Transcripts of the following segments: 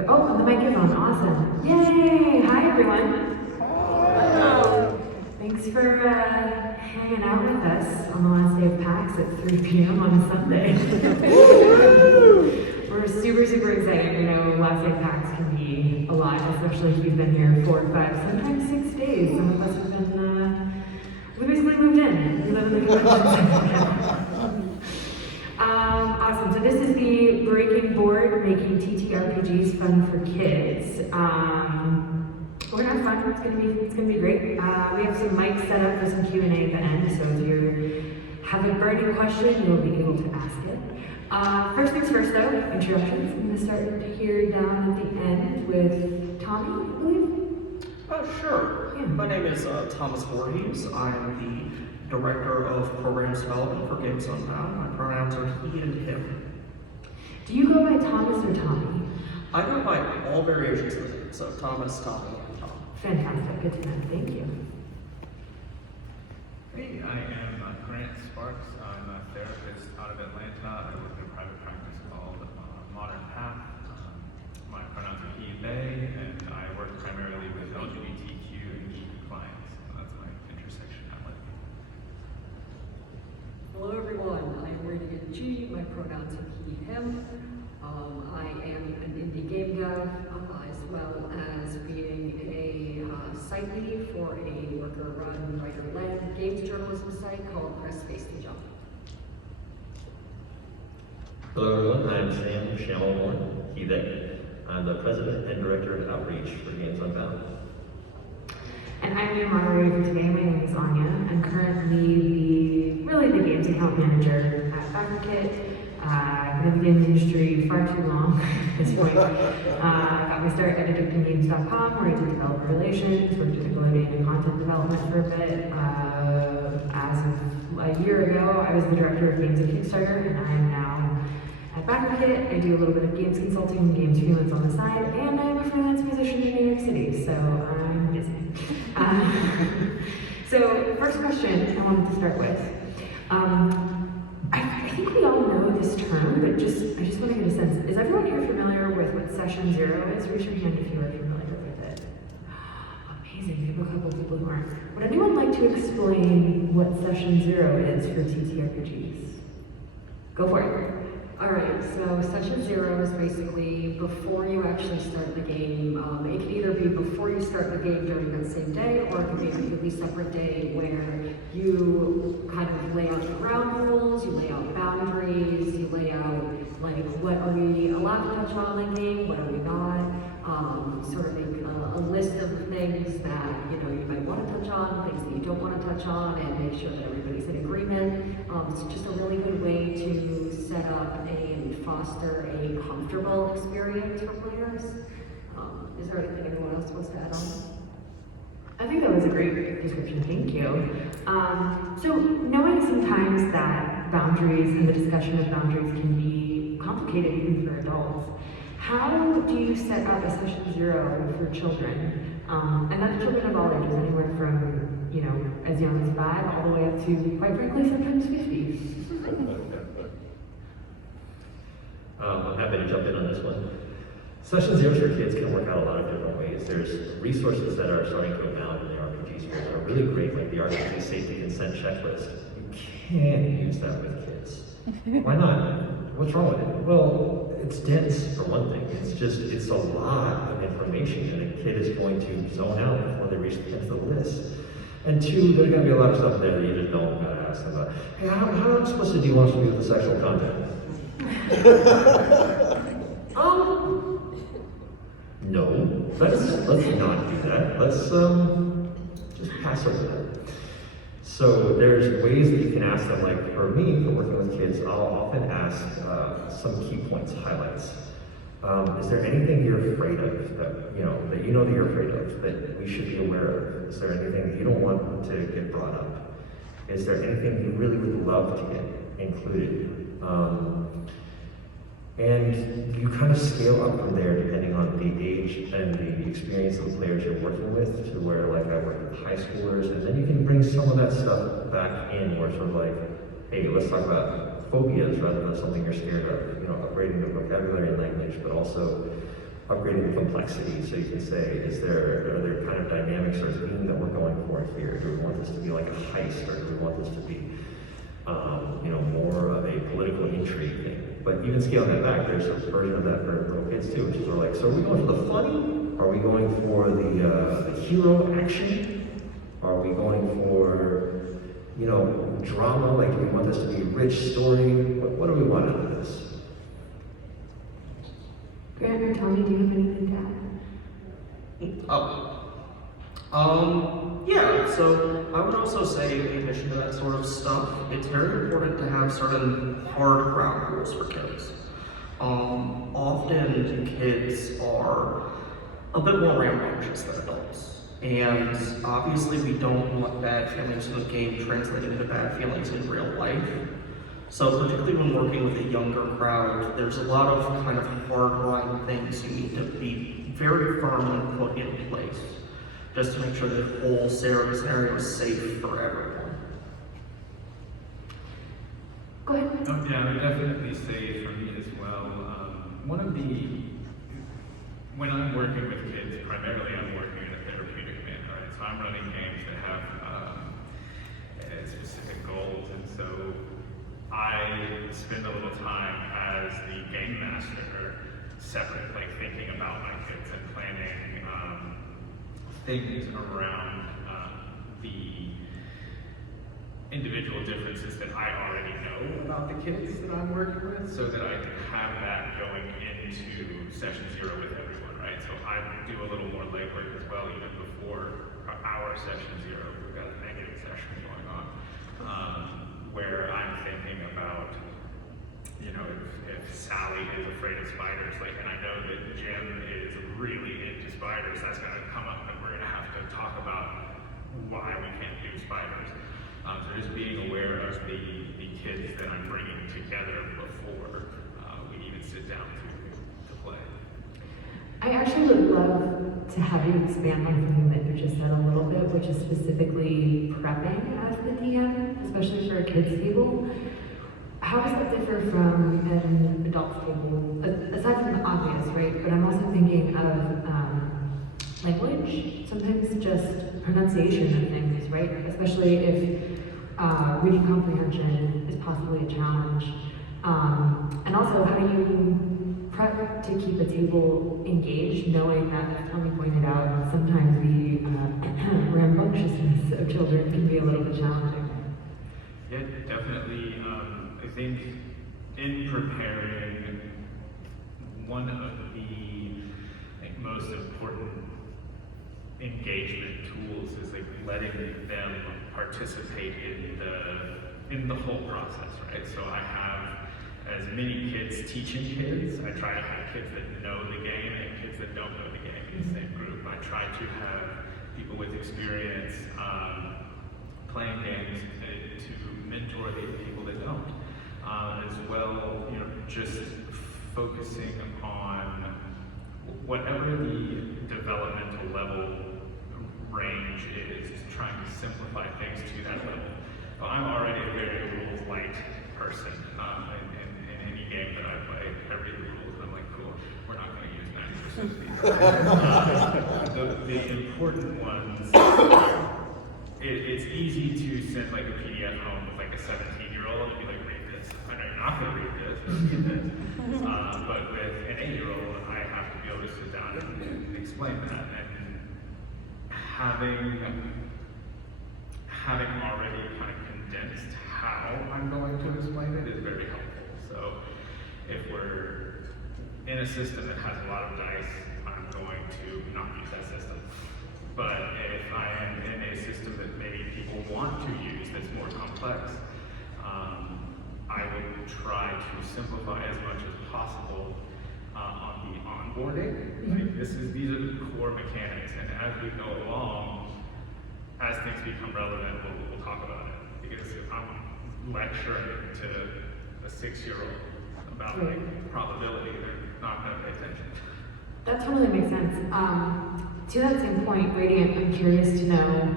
for, oh, and the mic is on, awesome. Yay! Hi everyone. Hello. Thanks for hanging out with us on the last day of PAX at 3 p.m. on a Sunday. We're super, super excited. We know last day of PAX can be a lot, especially if you've been here 4, 5, sometimes 6 days. Some of us have been, we basically moved in. We live in the convention center now. Awesome, so this is the Breaking Board, Making TTRPGs Fun for Kids. We're gonna have fun, it's gonna be great. We have some mics set up for some Q&A at the end, so if you have a burning question, you'll be able to ask it. First things first though, introductions. I'm gonna start here down at the end with Tommy, I believe? Sure. Yeah. My name is Thomas Vorhies. I'm the Director of Programs Development for Games Unbound. My pronouns are he and him. Do you go by Thomas or Tommy? I go by all variations of it, so Thomas, Tommy, and Tom. Fantastic, good to know, thank you. Hey, I am Grant Sparks. I'm a therapist out of Atlanta. I work in a private practice called Modern Path. My pronouns are he and they, and I work primarily with LGBTQ and geek clients. So that's my intersectionality. Hello everyone, I'm Radiant G. My pronouns are he, him. I am an indie game dev, as well as being a site lead for a worker-run, writer-led games journalism site called Press Space and Jump. Hello everyone, I'm Sam Horne, he, they. I'm the President and Director of Outreach for Games Unbound. And I'm your moderator for today. My name is Anya. I'm currently the games account manager at BackerKit. I've been in the games industry far too long at this point. I got my start at addictinggames.com where I did developer relations, worked at Nickelodeon and content development for a bit. As of a year ago, I was the director of games at Kickstarter, and I am now at BackerKit. I do a little bit of games consulting and games freelance on the side, and I'm a freelance musician in New York City, so I'm busy. So, first question I wanted to start with. I think we all know this term, but I just want to get a sense. Is everyone here familiar with what Session Zero is? Raise your hand if you are familiar with it. Amazing, we have a couple people who aren't. Would anyone like to explain what Session Zero is for TTRPGs? Go for it. Alright, so Session Zero is basically before you actually start the game. It can either be before you start the game during that same day, or it can be a completely separate day where you kind of lay out the ground rules, you lay out boundaries, you lay out like what are we allowed to touch on in the game, what are we not, sort of make a list of things that you might want to touch on, things that you don't want to touch on, and make sure that everybody's in agreement. It's just a really good way to set up and foster a comfortable experience for players. Is there anything anyone else wants to add on? I think that was a great description, thank you. So knowing sometimes that boundaries and the discussion of boundaries can be complicated even for adults, how do you set up a Session Zero for children? And that's children of all ages, anywhere from, as young as 5 all the way up to, quite frankly, sometimes 50. I'm happy to jump in on this one. Session Zeros for kids can work out a lot of different ways. There's resources that are starting to abound in the RPG space that are really great, like the RPG Safety Consent Checklist. You can't use that with kids. Why not? What's wrong with it? Well, it's dense, for one thing. It's a lot of information, and a kid is going to zone out before they reach the end of the list. And 2, there's going to be a lot of stuff there that you just don't got to ask them about. Hey, how explicit do you want us to be with the sexual content? No, let's not do that. Let's just pass over that. So there's ways that you can ask them, like for me, for working with kids, I'll often ask some key points, highlights. Is there anything you're afraid of that you know that you're afraid of that we should be aware of? Is there anything that you don't want to get brought up? Is there anything you really would love to get included? And you kind of scale up from there depending on the age and the experience of the players you're working with, to where like I work with high schoolers, and then you can bring some of that stuff back in where it's sort of like, hey, let's talk about phobias rather than something you're scared of, upgrading the vocabulary and language, but also upgrading the complexity. So you can say, are there kind of dynamics or theme that we're going for here? Do we want this to be like a heist, or do we want this to be, more of a political intrigue thing? But even scaling that back, there's a version of that for little kids too, which is sort of like, so are we going for the funny? Are we going for the hero action? Are we going for, drama? Like, do we want this to be a rich story? What do we want out of this? Grant or Tommy, do you have anything to add? Yeah, so I would also say, in addition to that sort of stuff, it's very important to have certain hard ground rules for kids. Often kids are a bit more rambunctious than adults. And obviously we don't want bad feelings in the game translated into bad feelings in real life. So particularly when working with a younger crowd, there's a lot of kind of hard-line things you need to be very firm and put in place, just to make sure the whole scenario is safe for everyone. Go ahead. Oh, yeah, I would definitely say for me as well, when I'm working with kids, primarily I'm working in a therapeutic manner, right? So I'm running games that have specific goals, and so I spend a little time as the game master separate, like thinking about my kids and planning things around the individual differences that I already know about the kids that I'm working with, so that I can have that going into session 0 with everyone, right? So I do a little more legwork as well, even before our session 0. We've got a negative session going on, where I'm thinking about, if Sally is afraid of spiders, and I know that Jim is really into spiders, that's going to come up, and we're going to have to talk about why we can't do spiders. So just being aware of the kids that I'm bringing together before we even sit down to play. I actually would love to have you expand on something that you just said a little bit, which is specifically prepping as the DM, especially for a kids table. How does that differ from an adults table? Aside from the obvious, right? But I'm also thinking of language, sometimes just pronunciation of things, right? Especially if reading comprehension is possibly a challenge. And also, how do you prep to keep a table engaged, knowing that, as Tommy pointed out, sometimes the rambunctiousness of children can be a little bit challenging? Yeah, definitely. I think in preparing, one of the most important engagement tools is letting them participate in the whole process, right? So I have as many kids teaching kids. I try to have kids that know the game and kids that don't know the game in the same group. I try to have people with experience playing games to mentor the people that don't. As well, just focusing on whatever the developmental level range is trying to simplify things to that level. So I'm already a very rules-light person in any game that I play. I read the rules and I'm like, cool, we're not going to use 90% of these. The important ones, it's easy to send a PDF home with a 17-year-old and be like, read this. I know you're not going to read this, but read this. But with an 8-year-old, I have to be able to sit down and explain that. And having already kind of condensed how I'm going to explain it is very helpful. So if we're in a system that has a lot of dice, I'm going to not use that system. But if I am in a system that maybe people want to use that's more complex, I would try to simplify as much as possible on the onboarding. These are the core mechanics, and as we go along, as things become relevant, we'll talk about it. Because if I'm lecturing to a 6-year-old about probability, they're not going to pay attention. That totally makes sense. To that same point, Radiant, I'm curious to know,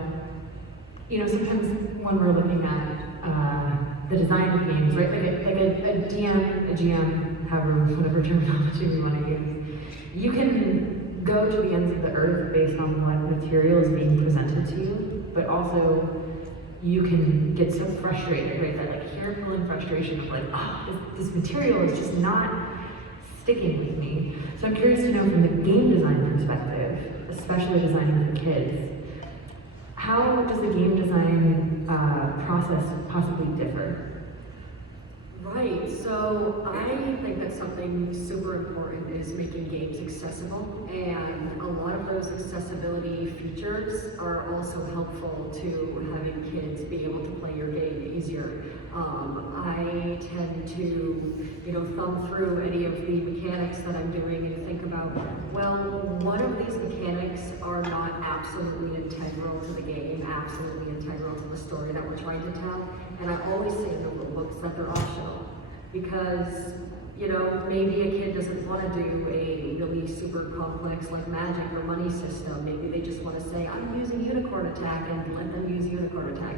sometimes when we're looking at the design of games, right? Like a DM, a GM, whatever terminology we want to use, you can go to the ends of the earth based on what material is being presented to you, but also you can get so frustrated, right? That like careful and frustration of like, this material is just not sticking with me. So I'm curious to know from the game design perspective, especially designing for kids, how does the game design process possibly differ? Right, so I think that something super important is making games accessible, and a lot of those accessibility features are also helpful to having kids be able to play your game easier. I tend to, thumb through any of the mechanics that I'm doing and think about, well, what of these mechanics are not absolutely integral to the game, absolutely integral to the story that we're trying to tell, and I always say in the rule books that they're optional. Because, maybe a kid doesn't want to do a really super complex like magic or money system. Maybe they just want to say, I'm using unicorn attack, and let them use unicorn attack,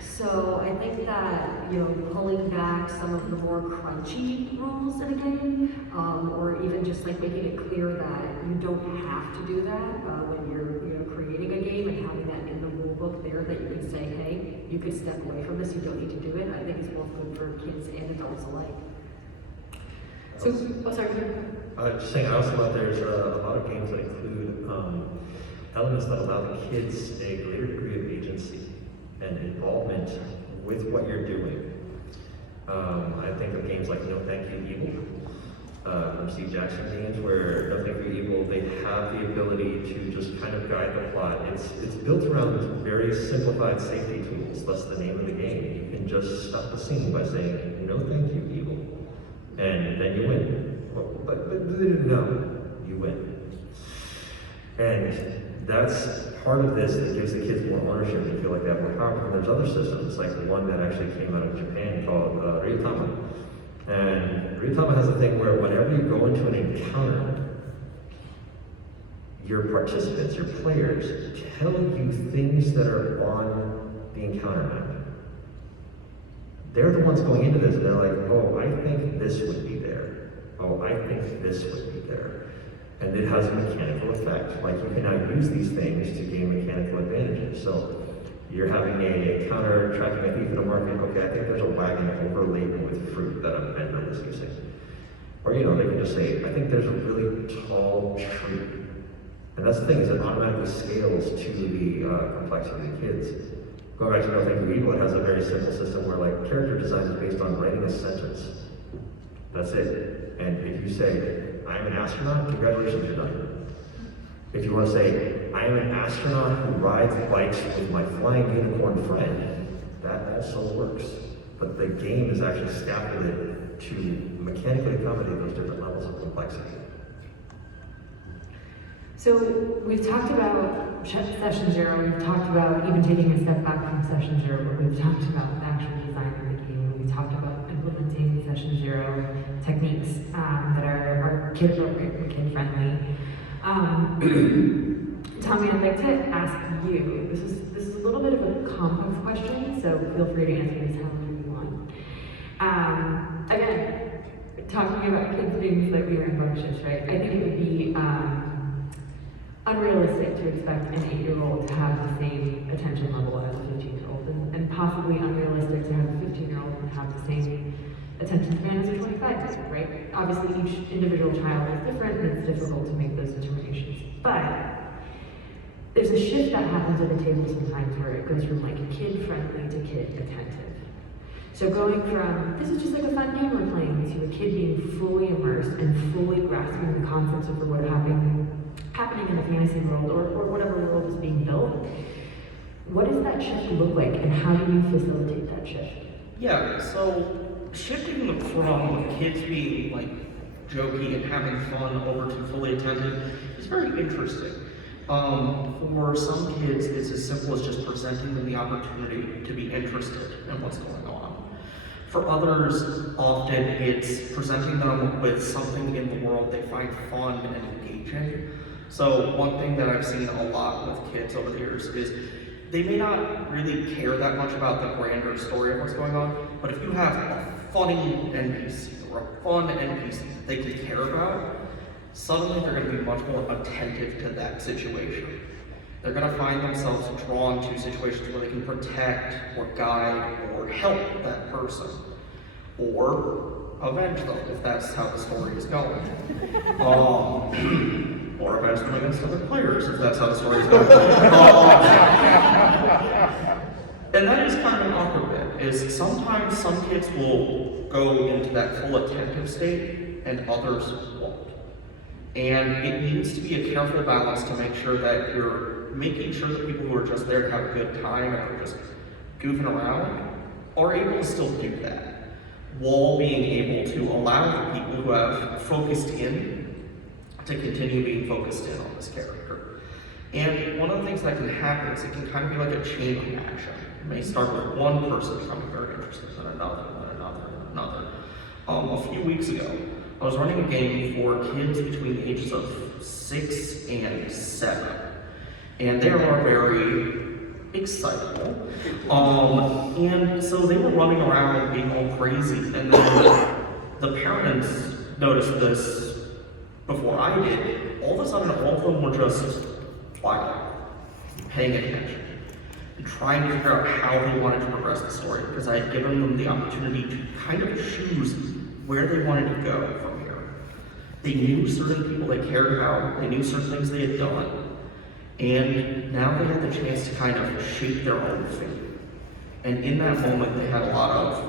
So I think that, pulling back some of the more crunchy rules in a game, or even just like making it clear that you don't have to do that when you're creating a game, and having that in the rule book there that you can say, hey, you could step away from this, you don't need to do it. I think it's both good for kids and adults alike. So, sorry. Just saying, I also thought there's a lot of games that include elements that allow the kids a greater degree of agency and involvement with what you're doing. I think of games like No Thank You Evil from Steve Jackson Games, where No Thank You Evil, they have the ability to just kind of guide the plot. It's built around very simplified safety tools. That's the name of the game. You can just stop the scene by saying, No Thank You Evil. And then you win. But no, you win. And that's part of this that gives the kids more ownership and feel like they have more power. And there's other systems, like the one that actually came out of Japan called Ryutama. And Ryutama has a thing where whenever you go into an encounter, your participants, your players, tell you things that are on the encounter map. They're the ones going into this, and they're like, oh, I think this would be there. Oh, I think this would be there. And it has a mechanical effect. Like, you can now use these things to gain mechanical advantages. So you're having a counter tracking a thief in a market. Okay, I think there's a wagon overladen with fruit that a vendor is using. Or, they can just say, I think there's a really tall tree. And that's the thing, is it automatically scales to the complexity of the kids. Going back to No Thank You Evil, it has a very simple system where character design is based on writing a sentence. That's it. And if you say, I'm an astronaut, congratulations, you're done. If you want to say, I am an astronaut who rides bikes with my flying unicorn friend, that also works. But the game is actually scaffolded to mechanically accommodate those different levels of complexity. So we've talked about session 0, we've talked about even taking a step back from session 0, but we've talked about the actual design of the game, we've talked about implementing session 0 techniques that are kid appropriate and kid friendly. Tommy, I'd like to ask you, this is a little bit of a complex question, so feel free to answer this however you want. Again, talking about kids being slightly rambunctious, right? I think it would be unrealistic to expect an 8-year-old to have the same attention level as a 15-year-old, and possibly unrealistic to have a 15-year-old have the same attention span as a 25-year-old, right? Obviously, each individual child is different, and it's difficult to make those determinations. But there's a shift that happens at the table sometimes where it goes from kid-friendly to kid-attentive. So going from, this is just like a fun game we're playing, to a kid being fully immersed and fully grasping the concepts of what happening in a fantasy world or whatever world is being built. What does that shift look like, and how do you facilitate that shift? Yeah, so shifting from kids being jokey and having fun over to fully attentive is very interesting. For some kids, it's as simple as just presenting them the opportunity to be interested in what's going on. For others, often it's presenting them with something in the world they find fun and engaging. So one thing that I've seen a lot with kids over the years is they may not really care that much about the grander story of what's going on, but if you have a funny NPC or a fun NPC that they can care about, suddenly they're going to be much more attentive to that situation. They're going to find themselves drawn to situations where they can protect or guide or help that person, or avenge them if that's how the story is going. Or avenge them against other players if that's how the story is going. And that is kind of an awkward bit, is sometimes some kids will go into that full attentive state and others won't. And it needs to be a careful balance to make sure that you're making sure that people who are just there to have a good time and are just goofing around are able to still do that, while being able to allow the people who have focused in to continue being focused in on this character. And one of the things that can happen is it can kind of be like a chain reaction. It may start with one person becoming very interested, then another, then another, then another. A few weeks ago, I was running a game for kids between the ages of 6 and 7. And they are very excitable. And so they were running around being all crazy. And then the parents noticed this before I did. All of a sudden, all of them were just quiet, paying attention, and trying to figure out how they wanted to progress the story, because I had given them the opportunity to kind of choose where they wanted to go from here. They knew certain people they cared about, they knew certain things they had done, and now they had the chance to kind of shape their own fate. And in that moment, they had a lot of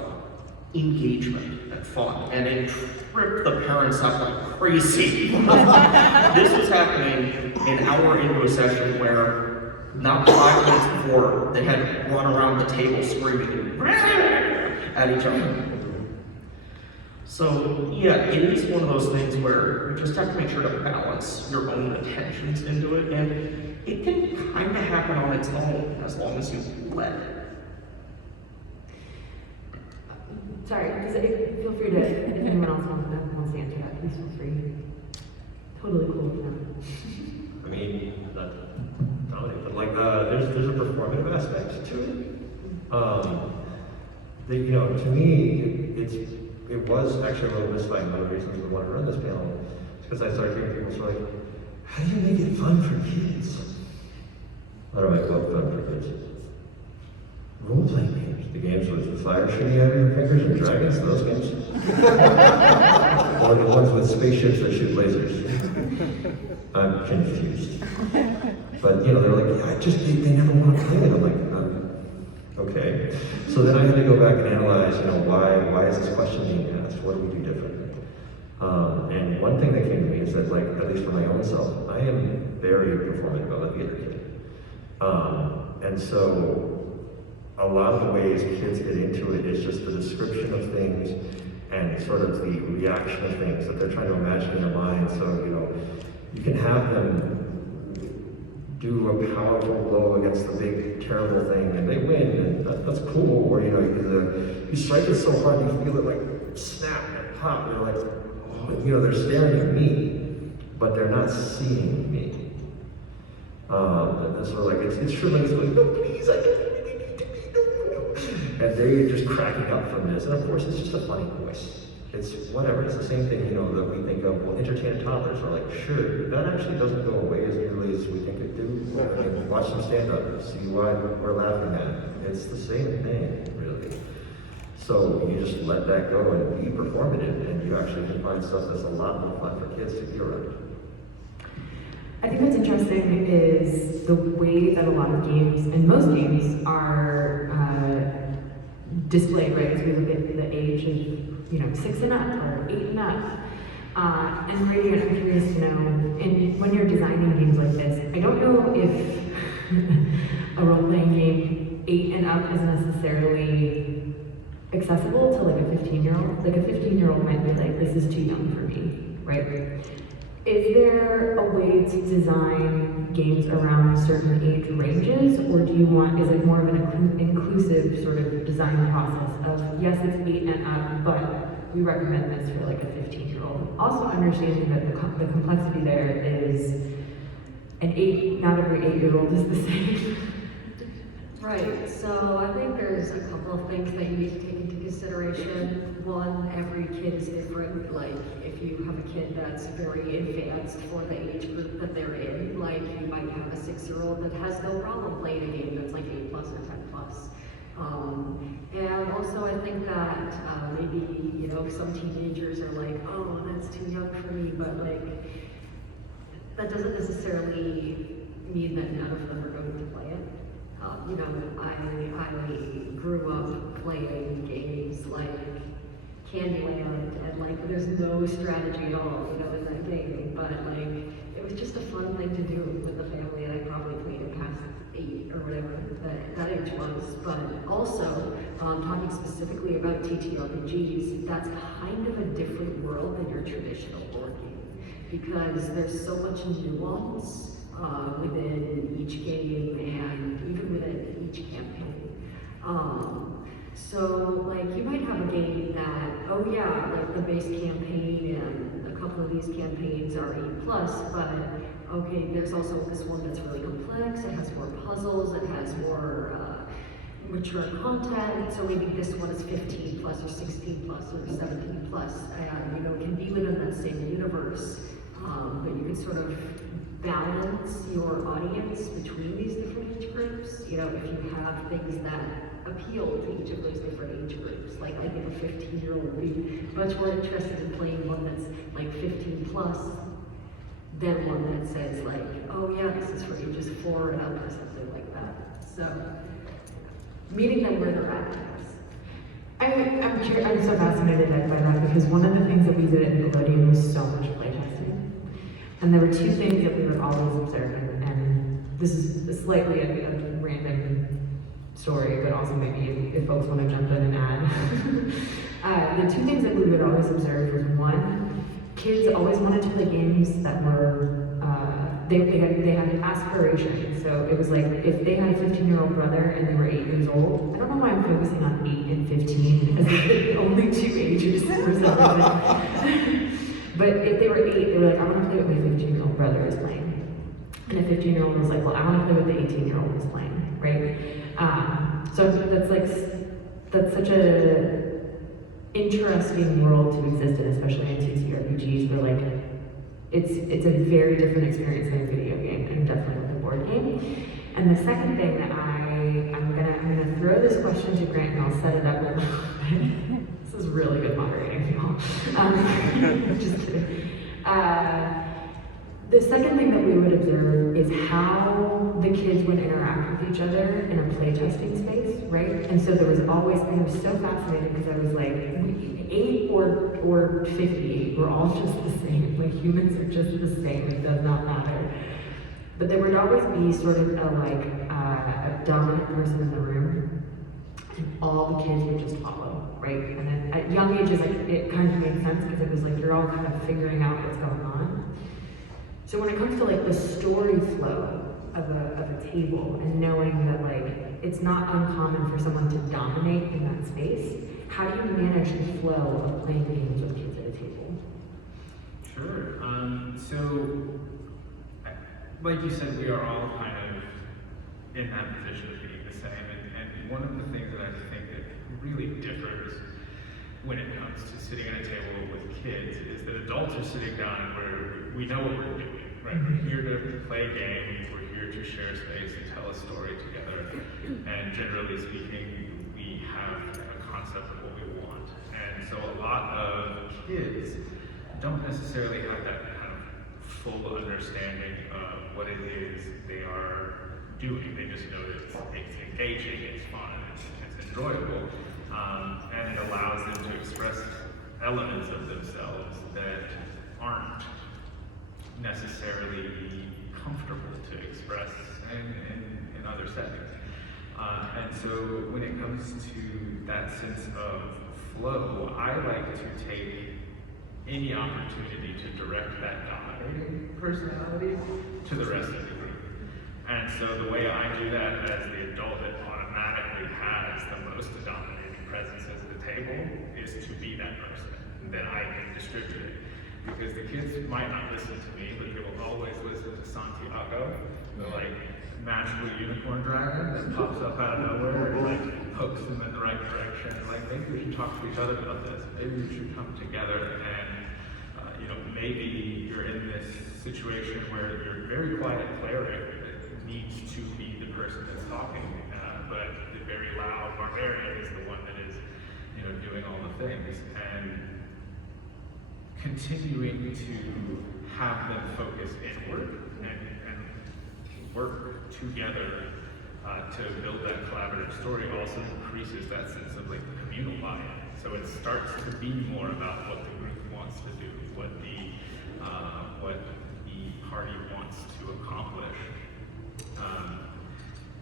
engagement and fun, and it tripped the parents up like crazy. This was happening an hour into a session where not 5 minutes before they had run around the table screaming at each other. So yeah, it is one of those things where you just have to make sure to balance your own attentions into it, and it can kind of happen on its own as long as you let it. Sorry, feel free to, if anyone else wants to answer that, please feel free. Totally cool with them. I mean, not dominant, but like there's a performative aspect to it. To me, it was actually a little mystifying. One of the reasons we want to run this panel is because I started hearing people say, like, how do you make it fun for kids? How do I make it fun for kids? Role-playing games. The games with fire shooting out of your fingers and dragons, those games. Or the ones with spaceships that shoot lasers. I'm confused. But they're like, they never want to play it. I'm like, okay. So then I had to go back and analyze, why is this question being asked? What do we do differently? And one thing that came to me is that, like, at least for my own self, I am very performative. I'm a theater kid. And so a lot of the ways kids get into it is just the description of things and sort of the reaction of things that they're trying to imagine in their mind. So, you can have them do a powerful blow against the big, terrible thing, and they win, and that's cool. Or, you strike it so hard, you feel it like snap and pop, and they're like, oh, they're staring at me, but they're not seeing me. And so, like, it's true, like, no, please, I don't really need to be, no. And they're just cracking up from this, and of course, it's just a funny voice. It's whatever, it's the same thing, that we think of, well, entertaining toddlers. We're like, sure, that actually doesn't go away as nearly as we think it do. Like, watch them stand up, see why we're laughing at it. It's the same thing, really. So you just let that go and be performative, and you actually can find stuff that's a lot more fun for kids to be around. I think what's interesting is the way that a lot of games, and most games, are displayed, right? As we look at the age of 6 and up or 8 and up. And Brady, I'm curious to know, and when you're designing games like this, I don't know if a role-playing game 8 and up is necessarily accessible to like a 15-year-old. Like a 15-year-old might be like, this is too young for me, right? Is there a way to design games around certain age ranges, or is it more of an inclusive sort of design process of, yes, it's 8 and up, but we recommend this for like a 15-year-old? Also understanding that the complexity there is not every 8-year-old is the same. Right, so I think there's a couple of things that you need to take into consideration. one, every kid is different. Like, if you have a kid that's very advanced for the age group that they're in, like, you might have a 6-year-old that has no problem playing a game that's like 8+ or 10+. And also I think that maybe, you know, some teenagers are like, oh, that's too young for me, but like, that doesn't necessarily mean that none of them are going to play it. You know, I grew up playing games like Candyland, and like there's no strategy at all, you know, in that game, but like it was just a fun thing to do with the family, and I probably played it past 8 or whatever that age was. But also, talking specifically about TTRPGs, that's kind of a different world than your traditional board game, because there's so much nuance within each game and even within each campaign. So like you might have a game that, oh yeah, like the base campaign and a couple of these campaigns are 8+, but okay, there's also this one that's really complex, it has more puzzles, it has more mature content, so maybe this one is 15+ or 16+ or 17+, and you know, it can be within that same universe, but you can sort of balance your audience between these different age groups. You know, if you have things that appeal to each of those different age groups. Like I think a 15-year-old would be much more interested in playing one that's like 15+ than one that says like, oh yeah, this is for ages 4 and up or something like that. So, meeting them where they're at, I'm so fascinated by that, because one of the things that we did at Nickelodeon was so much playtesting. And there were two things that we would always observe, and this is slightly a random story, but also maybe if folks want to jump in and add. The two things that we would always observe was, one, kids always wanted to play games that were, they had aspirations. So it was like, if they had a 15-year-old brother and they were 8 years old, I don't know why I'm focusing on 8 and 15, because it's the only 2 ages for some reason. But if they were 8, they were like, I want to play what my 15-year-old brother is playing. And a 15-year-old was like, well, I want to play what the 18-year-old is playing, right? So that's such a interesting world to exist in, especially in TTRPGs, where like, it's a very different experience than a video game, and definitely with a board game. And the second thing that I'm gonna throw this question to Grant, and I'll set it up with this is really good moderating, y'all. Just kidding. The second thing that we would observe is how the kids would interact with each other in a playtesting space, right? And so there was always, and it was so fascinating because I was like, 8 or 58, we're all just the same. Like humans are just the same, it does not matter. But there would always be sort of a dominant person in the room, and all the kids would just follow, right? And then at young ages, like, it kind of made sense because it was like you're all kind of figuring out what's going on. So when it comes to like the story flow of a table and knowing that like it's not uncommon for someone to dominate in that space, how do you manage the flow of playing games with kids at a table? Sure. So, like you said, we are all kind of in that position of being the same. And one of the things that I think that really differs when it comes to sitting at a table with kids is that adults are sitting down where we know what we're doing, right? We're here to play a game, we're here to share space and tell a story together. And generally speaking, we have a concept of what we want. And so a lot of kids don't necessarily have that kind of full understanding of what it is they are doing. They just know that it's engaging, it's fun, it's enjoyable. And it allows them to express elements of themselves that aren't necessarily comfortable to express in other settings. And so when it comes to that sense of flow, I like to take any opportunity to direct that dominating personality to the rest of the group. And so the way I do that as the adult that automatically has the most dominating presence at the table is to be that person, and then I can distribute it. Because the kids might not listen to me, but they will always listen to Santiago, the like magical unicorn dragon that pops up out of nowhere and like hooks in the right direction. Like, maybe we should talk to each other about this. Maybe we should come together and, maybe you're in this situation where your very quiet cleric needs to be the person that's talking, but the very loud barbarian is the one that is, doing all the things. And continuing to have them focus inward and work together to build that collaborative story also increases that sense of like communal buy-in. So it starts to be more about what the group wants to do, what the party wants to accomplish,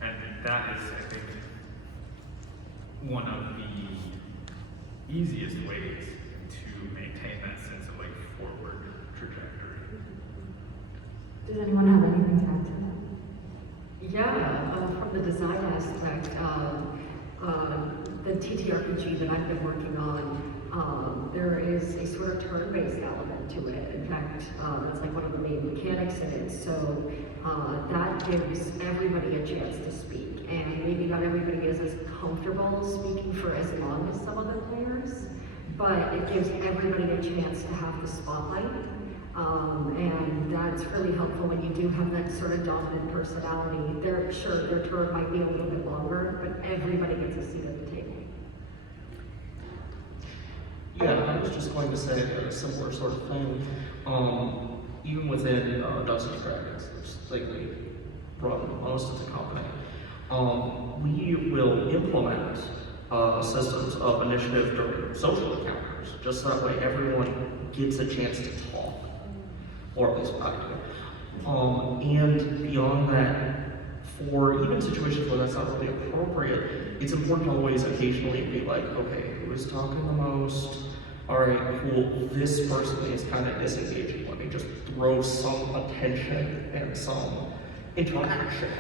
and that is, I think, one of the easiest ways to maintain that sense of like forward trajectory. Does anyone have anything to add to that? Yeah, from the design aspect, the TTRPG that I've been working on, there is a sort of turn-based element to it. In fact, that's like one of the main mechanics in it. So that gives everybody a chance to speak. And maybe not everybody is as comfortable speaking for as long as some of the players, but it gives everybody a chance to have the spotlight. And that's really helpful when you do have that sort of dominant personality. Their turn might be a little bit longer, but everybody gets a seat at the table. Yeah, I was just going to say a similar sort of thing. Even within Dungeons and Dragons, which we run most of the company, we will implement systems of initiative during social encounters, just that way everyone gets a chance to talk, or at least I do. And beyond that, for even situations where that's not really appropriate, it's important to always occasionally be like, okay, who is talking the most? All right, cool, this person is kind of disengaging. Let me just throw some attention and some interaction.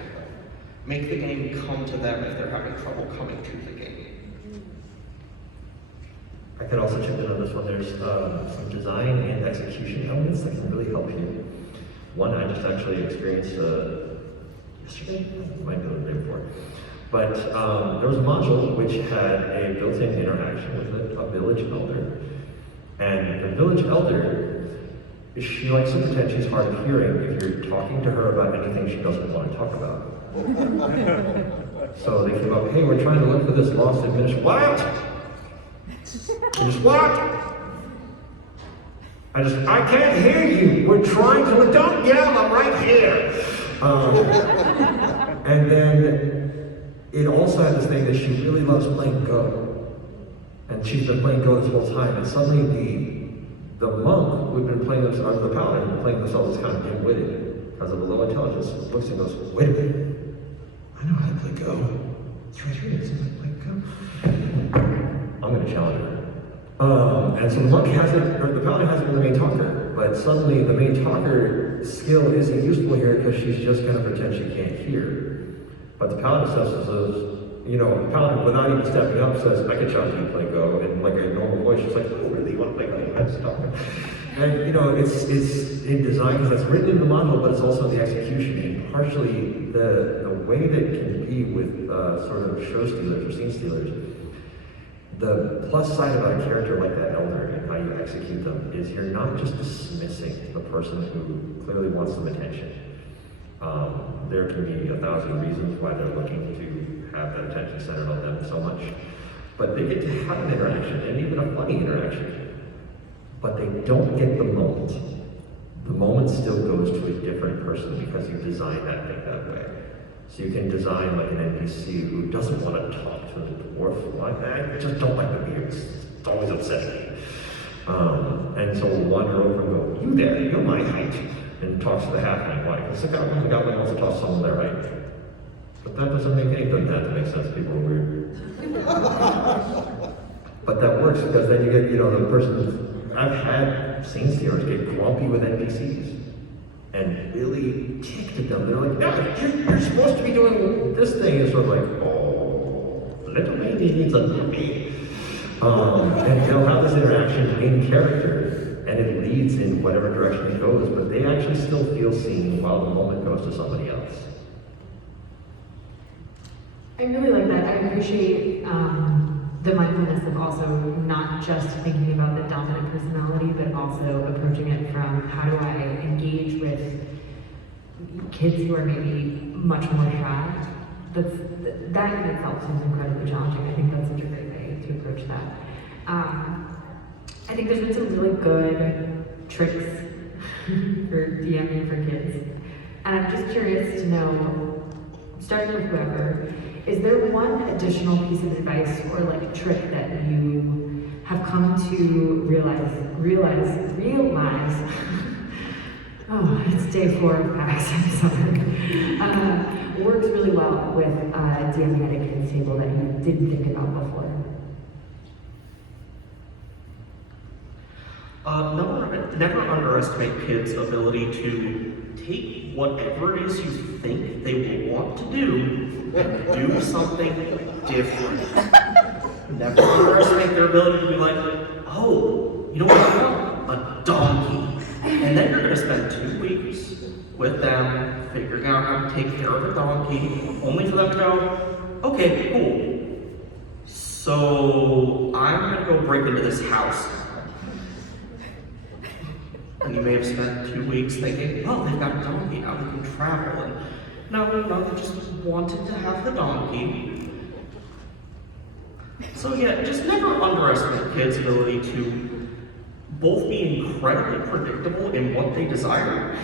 Make the game come to them if they're having trouble coming to the game. I could also chip in on this one. There's some design and execution elements that can really help you. One I just actually experienced yesterday, might be the day before. But there was a module which had a built-in interaction with a village elder. And the village elder, she likes to pretend she's hard of hearing if you're talking to her about anything she doesn't want to talk about. So they came up, hey, we're trying to look for this lost administration. What? Just what? I can't hear you. We're trying to, don't yell, I'm right here. And then it also had this thing that she really loves playing Go. And she's been playing Go this whole time. And suddenly the monk who'd been playing themselves, or the paladin who'd been playing themselves as kind of dim-witted because of a low intelligence, looks and goes, wait a minute. I know how to play Go. It's right here, it seems like playing Go. I'm gonna challenge her. And so the monk hasn't, or the paladin hasn't been the main talker, but suddenly the main talker skill isn't useful here because she's just gonna pretend she can't hear. But the paladin says, the paladin without even stepping up says, I can challenge you to play Go, and like a normal voice, she's like, oh really, you wanna play Go? Let's talk. And it's in design because that's written in the module, but it's also the execution. And partially the way that it can be with sort of show stealers or scene stealers, the plus side about a character like that elder and how you execute them is you're not just dismissing the person who clearly wants some attention. There can be 1,000 reasons why they're looking to have that attention centered on them so much. But they get to have an interaction, and even a funny interaction. But they don't get the moment. The moment still goes to a different person because you designed that thing that way. So you can design like an NPC who doesn't want to talk to the dwarf. I just don't like the beards. It's always upsetting me. And so we'll wander over and go, you there, you're my height. And talks to the halfling. Why? Because the goblin wants to toss someone their height. But that doesn't make anything that makes sense. People are weird. But that works because then you get, the person. I've had scene stealers get grumpy with NPCs and really ticked at them. They're like, no, you're supposed to be doing this thing. It's sort of like, oh, little lady needs a nappy. And they'll have this interaction in character, and it leads in whatever direction it goes, but they actually still feel seen while the moment goes to somebody else. I really like that. I appreciate the mindfulness of also not just thinking about the dominant personality, but also approaching it from how do I engage with kids who are maybe much more shy. That in itself seems incredibly challenging. I think that's such a great way to approach that. I think there's been some really good tricks for DMing for kids. And I'm just curious to know, starting with whoever, is there one additional piece of advice or like a trick that you have come to realize, oh, it's day 4 of PAX, I'm sorry, works really well with DMing at a kids table that you didn't think about before? Never underestimate kids' ability to take whatever it is you think they will want to do and do something different. Never underestimate their ability to be like, oh, you know what I want? A donkey. And then you're going to spend 2 weeks with them figuring out how to take care of a donkey, only for them to go, okay, cool. So I'm going to go break into this house. And you may have spent 2 weeks thinking, well, they've got a donkey, now they can travel. And no, they just wanted to have the donkey. So yeah, just never underestimate kids' ability to both be incredibly predictable in what they desire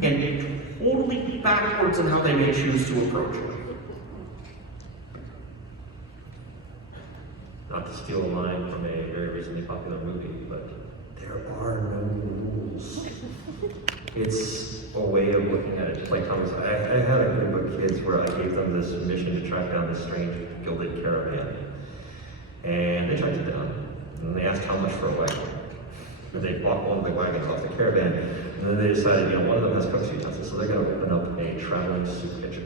and be totally backwards in how they may choose to approach it. Not to steal a line from a very recently popular movie, but there are no rules. It's a way of looking at it. Like Thomas, I had a group of kids where I gave them this mission to track down this strange gilded caravan. And they tracked it down. And they asked how much for a wagon. And they bought one of the wagons off the caravan. And then they decided, one of them has cooking utensils, so they're going to open up a traveling soup kitchen.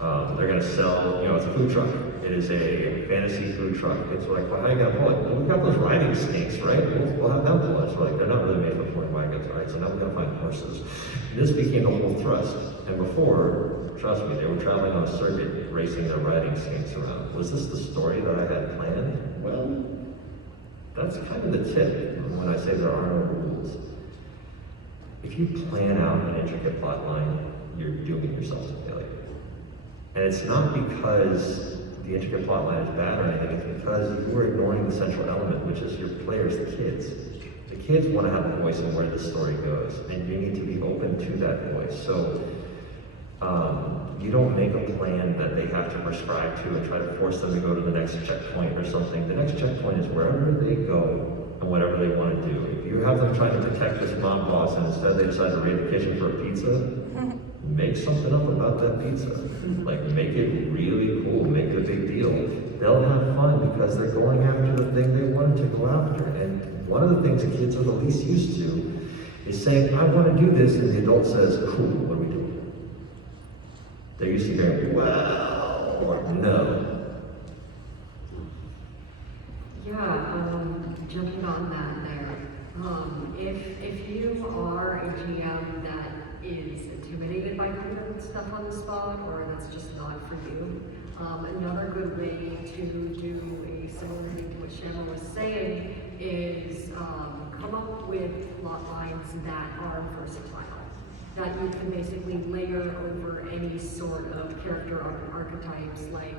They're going to sell, it's a food truck. It is a fantasy food truck. It's like, well, how you gonna pull it? Well, we've got those riding skinks, right? We'll have them pull it. So like, they're not really made for pulling wagons, right? So now we gotta find horses. And this became the whole thrust. And before, trust me, they were traveling on a circuit, racing their riding skinks around. Was this the story that I had planned? Well, that's kind of the tip when I say there are no rules. If you plan out an intricate plot line, you're dooming yourself to failure. And it's not because the intricate plot line is bad or anything, it's because you are ignoring the central element, which is your players, the kids. The kids want to have a voice in where the story goes, and you need to be open to that voice. So you don't make a plan that they have to prescribe to and try to force them to go to the next checkpoint or something. The next checkpoint is wherever they go and whatever they want to do. If you have them trying to protect this mob boss and instead they decide to raid the kitchen for a pizza, make something up about that pizza. Like, make it really cool, make it a big deal. They'll have fun because they're going after the thing they wanted to go after. And one of the things kids are the least used to is saying, I want to do this, and the adult says, cool, what are we doing? They're used to hearing, well, or no. Yeah, jumping on that there. If you are a GM that is intimidated by putting stuff on the spot, or that's just not for you, another good way to do a similar thing to what Shanna was saying is come up with plot lines that are versatile, that you can basically layer over any sort of character archetypes, like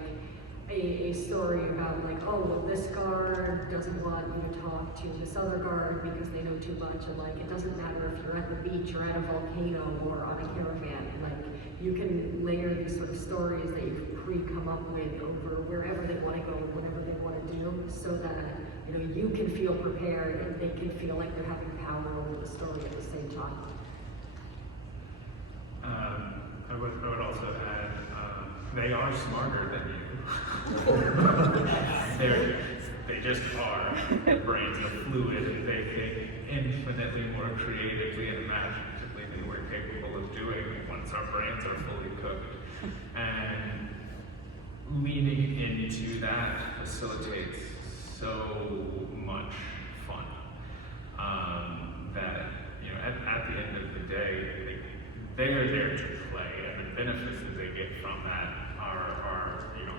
a story about like, oh, well, this guard doesn't want you to talk to this other guard because they know too much, and like, it doesn't matter if you're at the beach or at a volcano or on a caravan, like, you can layer these sort of stories that you've come up with over wherever they want to go, whatever they want to do, so that, you can feel prepared and they can feel like they're having power over the story at the same time. I would also add, they are smarter than you. They just are. Their brains are fluid, and they think infinitely more creatively and imaginatively than we're capable of doing once our brains are fully cooked. And leaning into that facilitates so much fun that, at the end of the day, they're there to play, and the benefits that they get from that are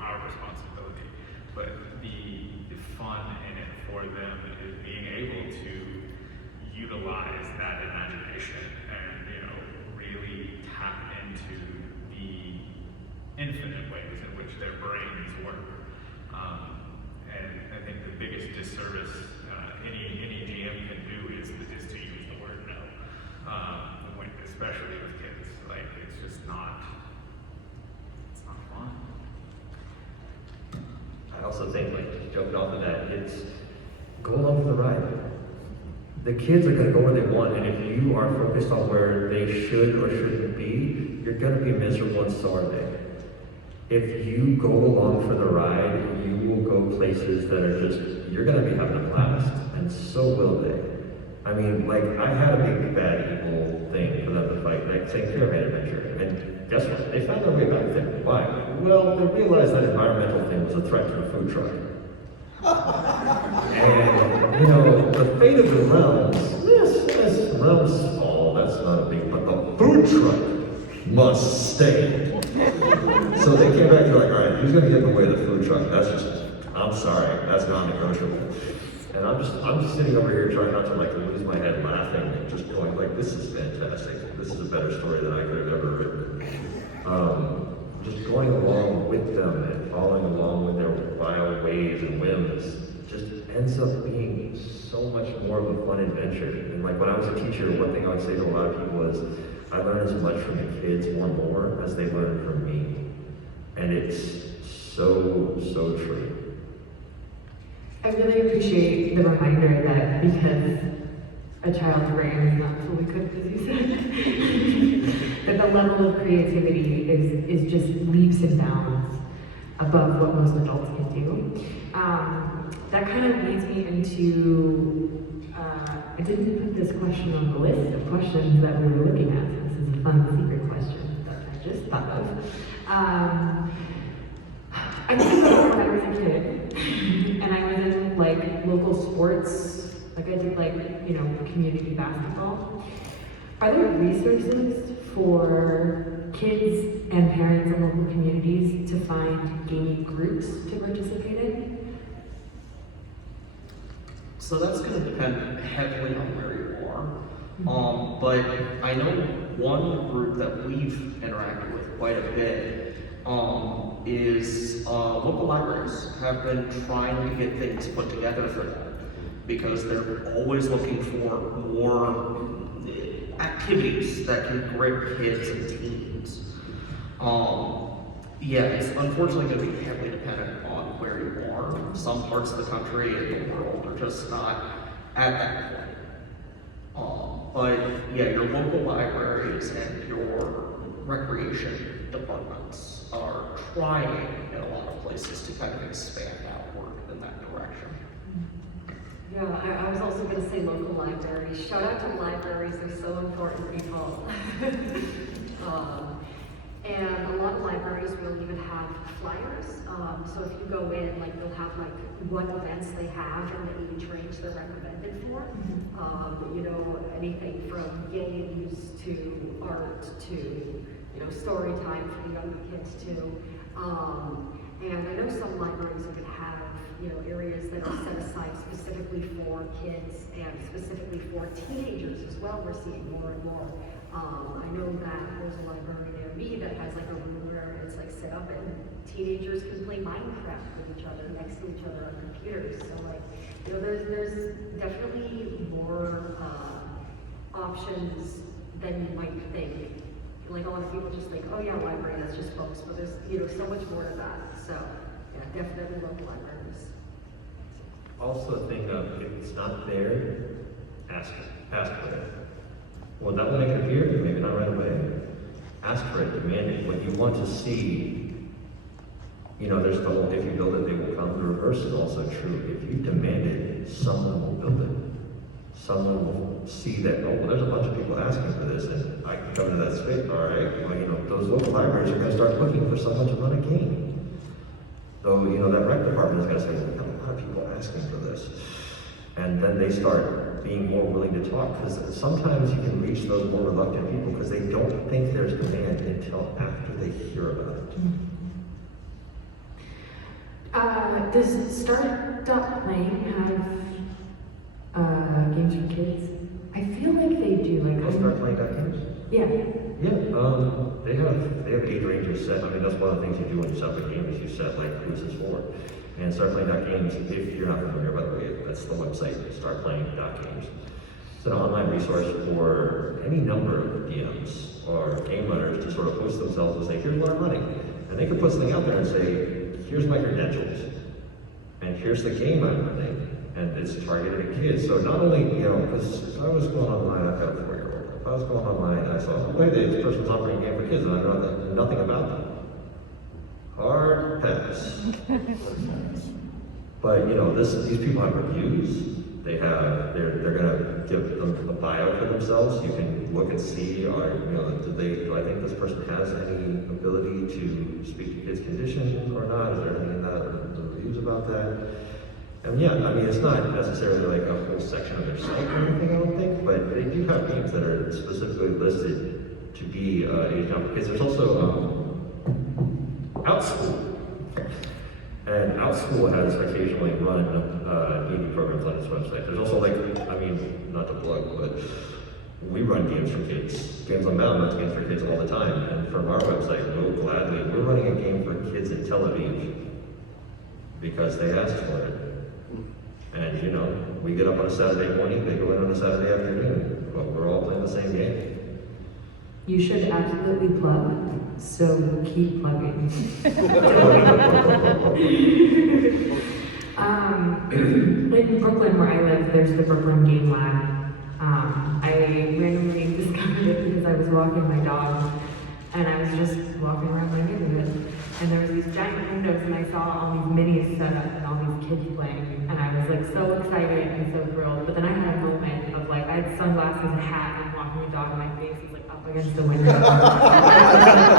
our responsibility. But the fun in it for them is being able to utilize that imagination and really tap into the infinite ways in which their brains work. And I think the biggest disservice any GM can do is to use the word no, especially with kids. Like, it's just not fun. I also think, like, just jumping off of that, it's go along for the ride. The kids are going to go where they want, and if you are focused on where they should or shouldn't be, you're going to be miserable, and so are they. If you go along for the ride, you will go places that are just, you're going to be having a blast, and so will they. I mean, like, I had a big, bad, evil thing for them to fight, like, say, Caravan Adventure, and guess what? They found their way back there. Why? Well, they realized that environmental thing was a threat to the food truck. And, the fate of the realms, yes, realms fall, that's not a big, but the food truck must stay. So they came back, they're like, all right, who's gonna get in the way of the food truck? That's just, I'm sorry, that's non-negotiable. And I'm just sitting over here trying not to like lose my head laughing and just going like, this is fantastic. This is a better story than I could have ever written. Just going along with them and following along with their wild ways and whims just ends up being so much more of a fun adventure. And like when I was a teacher, one thing I would say to a lot of people is, I learn as much from the kids or more as they learn from me. And it's so true. I really appreciate the reminder that because a child's brain is not fully cooked, as you said, that the level of creativity is just leaps and bounds above what most adults can do. That kind of leads me into, I didn't put this question on the list of questions that we were looking at. This is a fun secret question that I just thought of. I think about when I was a kid, and I was in like local sports, like I did like, community basketball. Are there resources for kids and parents in local communities to find gaming groups to participate in? So that's going to depend heavily on where you are. But I know one group that we've interacted with quite a bit is local libraries have been trying to get things put together for them because they're always looking for more activities that can grip kids and teens. Yeah, it's unfortunately going to be heavily dependent on where you are. Some parts of the country and the world are just not at that point. But yeah, your local libraries and your recreation departments are trying in a lot of places to kind of expand outward in that direction. Yeah, I was also going to say local libraries. Shout out to libraries, they're so important, people. And a lot of libraries will even have flyers. So if you go in, like they'll have like what events they have and the age range they're recommended for. Anything from games to art to story time for the younger kids too. And I know some libraries are going to have areas that are set aside specifically for kids and specifically for teenagers as well. We're seeing more and more. I know that there's a library near me that has like a room where it's like set up and teenagers can play Minecraft with each other next to each other on computers. So like, there's definitely more options than you might think. Like a lot of people just think, oh yeah, library, that's just books, but there's so much more to that. So yeah, definitely local libraries. Also think of, if it's not there, ask for it. Well, that will make it appear, but maybe not right away. Ask for it, demand it. What you want to see, there's the whole, if you build it, they will come. The reverse is also true. If you demand it, someone will build it. Someone will see that, oh, well, there's a bunch of people asking for this, and I can come to that space. All right, well, those local libraries are going to start looking for someone to run a game. So, that rec department is going to say, well, we have a lot of people asking for this. And then they start being more willing to talk, because sometimes you can reach those more reluctant people because they don't think there's demand until after they hear about it. Does Start.Playing have games for kids? I feel like they do. Like Start playing games? Yeah. Yeah, they have age ranges set. I mean, that's one of the things you do when you set up a game is you set like who this is for. And StartPlaying.games, if you're not familiar, by the way, that's the website, StartPlaying.games. It's an online resource for any number of DMs or game runners to sort of post themselves and say, here's what I'm running. And they can put something out there and say, here's my credentials, and here's the game I'm running, and it's targeted at kids. So not only, because if I was going online, I've got a 4-year-old. If I was going online, I saw, oh, wait, this person's offering a game for kids, and I know nothing about them. Hard pass. But these people have reviews. They're gonna give them a bio for themselves. You can look and see, do I think this person has any ability to speak to kids' condition or not? Is there anything in the reviews about that? And it's not necessarily like a whole section of their site or anything, I don't think, but they do have games that are specifically listed to be age down for kids. There's also Outschool. And Outschool has occasionally run ED programs on its website. There's also not to plug, but we run games for kids. Games Unbound runs games for kids all the time. And from our website, we're running a game for kids in Tel Aviv because they asked for it. And we get up on a Saturday morning, they go in on a Saturday afternoon, but we're all playing the same game. You should absolutely plug, so keep plugging. In Brooklyn, where I live, there's the Brooklyn Game Lab. I randomly discovered it because I was walking my dog, and I was just walking around my neighborhood, and there was these giant windows, and I saw all these minis set up and all these kids playing, and I was so excited and so thrilled. But then I had a moment of I had sunglasses, a hat, and I'm walking my dog, and my face is up against the window. And I